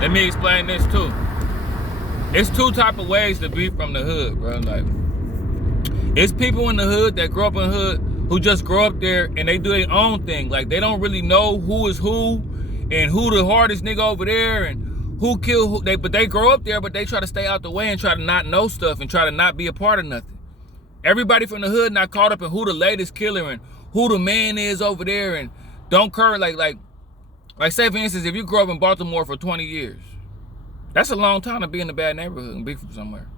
Let me explain this too. It's two type of ways to be from the hood, bro. Like, it's people in the hood that grow up in the hood who just grow up there and they do their own thing. Like, they don't really know who is who and who the hardest nigga over there and who killed who. But they grow up there, but they try to stay out the way and try to not know stuff and try to not be a part of nothing. Everybody from the hood not caught up in who the latest killer and who the man is over there and don't care. Like say for instance, if you grew up in Baltimore for 20 years, that's a long time to be in a bad neighborhood and be from somewhere.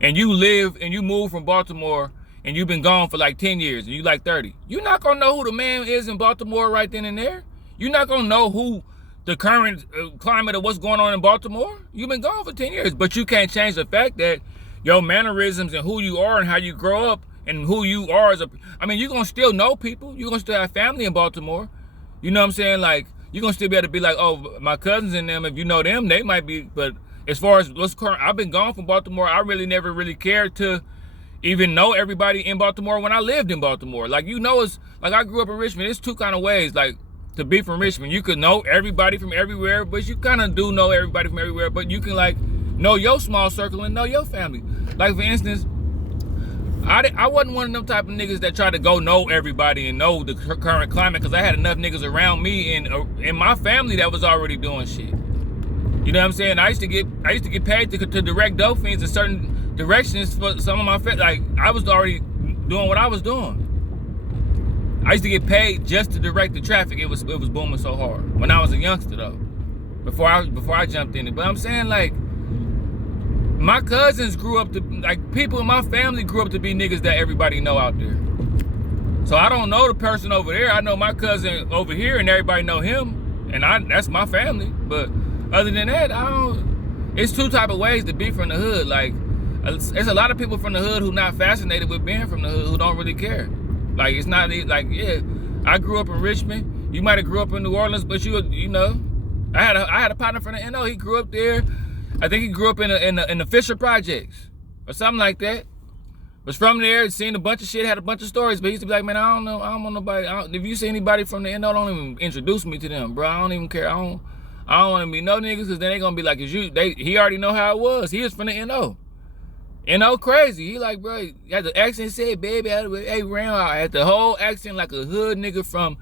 And you live and you move from Baltimore and you've been gone for like 10 years and you like 30. You're not gonna know who the man is in Baltimore right then and there. You're not gonna know who the current climate of what's going on in Baltimore. You've been gone for 10 years, but you can't change the fact that your mannerisms and who you are and how you grow up and who you are as a, I mean, you're gonna still know people. You're gonna still have family in Baltimore. You know what I'm saying? Like, you're gonna still be able to be like, oh, my cousins and them, if you know them, they might be, but as far as what's current, I've been gone from Baltimore. I really never really cared to even know everybody in Baltimore when I lived in Baltimore. Like, you know, it's like I grew up in Richmond. It's two kind of ways, like, to be from Richmond. You can know everybody from everywhere, but you kind of do know everybody from everywhere, but you can, like, know your small circle and know your family. Like, for instance, I wasn't one of them type of niggas that try to go know everybody and know the current climate, because I had enough niggas around me and in my family that was already doing shit. You know what I'm saying? I used to get paid to direct dope fiends in certain directions for some of my friends. Like, I was already doing what I was doing. I used to get paid just to direct the traffic. It was booming so hard when I was a youngster though. Before I jumped in it. But I'm saying, like, my cousins grew up to, like, people in my family grew up to be niggas that everybody know out there. So I don't know the person over there. I know my cousin over here and everybody know him. And that's my family. But other than that, it's two type of ways to be from the hood. Like, there's a lot of people from the hood who not fascinated with being from the hood, who don't really care. Like, it's not, like, yeah, I grew up in Richmond. You might have grew up in New Orleans, but you know, I had a partner from the NO. He grew up there. I think he grew up in the Fisher Projects or something like that. Was from there, seen a bunch of shit, had a bunch of stories, but he used to be like, man, I don't know, I don't want nobody. If you see anybody from the NO, don't even introduce me to them, bro. I don't even care. I don't want to be no niggas, because then they gonna be like, he already know how it was. He was from the NO. NO crazy. He like, bro, he had the accent, said, baby, hey, round. I had the whole accent like a hood nigga from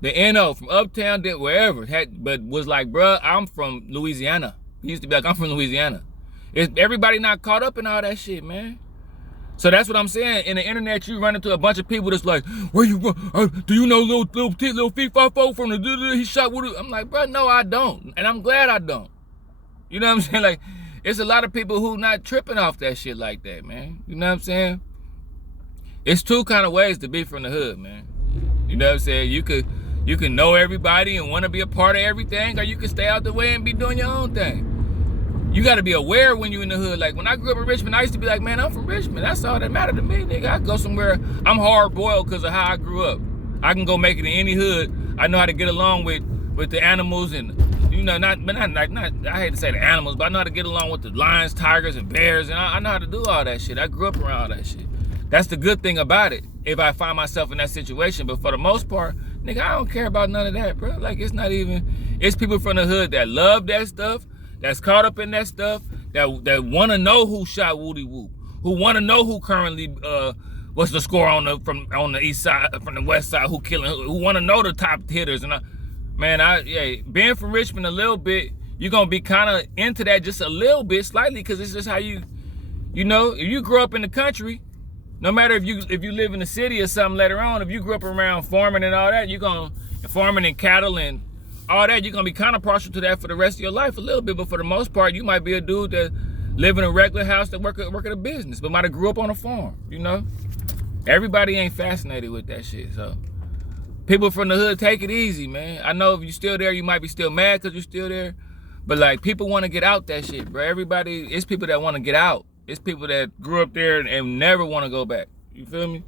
the NO, from uptown, wherever. But was like, bro, I'm from Louisiana. He used to be like, I'm from Louisiana. Everybody not caught up in all that shit, man. So that's what I'm saying. In the internet, you run into a bunch of people that's like, where you, do you know little feet 5 from the, he shot with it? I'm like, bro, no, I don't. And I'm glad I don't. You know what I'm saying? Like, it's a lot of people who not tripping off that shit like that, man. You know what I'm saying? It's two kind of ways to be from the hood, man. You know what I'm saying? You can know everybody and want to be a part of everything, or you can stay out the way and be doing your own thing. You got to be aware when you in the hood. Like, when I grew up in Richmond, I used to be like, man, I'm from Richmond. That's all that mattered to me, nigga. I go somewhere. I'm hard-boiled because of how I grew up. I can go make it in any hood. I know how to get along with the animals and, you know, not I hate to say the animals, but I know how to get along with the lions, tigers, and bears, and I know how to do all that shit. I grew up around all that shit. That's the good thing about it, if I find myself in that situation. But for the most part, nigga, I don't care about none of that, bro. Like, it's people from the hood that love that stuff, that's caught up in that stuff, that want to know who shot Woody Whoop, who want to know who currently, what's the score on the east side, from the west side, who killing, who want to know the top hitters. And being from Richmond a little bit, you're gonna be kind of into that just a little bit, slightly, because it's just how you know, if you grow up in the country, no matter if you live in the city or something later on, if you grew up around farming and all that, farming and cattle and all that, you're gonna be kind of partial to that for the rest of your life a little bit. But for the most part, you might be a dude that live in a regular house that work at a business, but might have grew up on a farm, you know? Everybody ain't fascinated with that shit, so. People from the hood, take it easy, man. I know if you're still there, you might be still mad because you're still there. But, like, people want to get out that shit, bro. It's people that want to get out. It's people that grew up there and never want to go back. You feel me?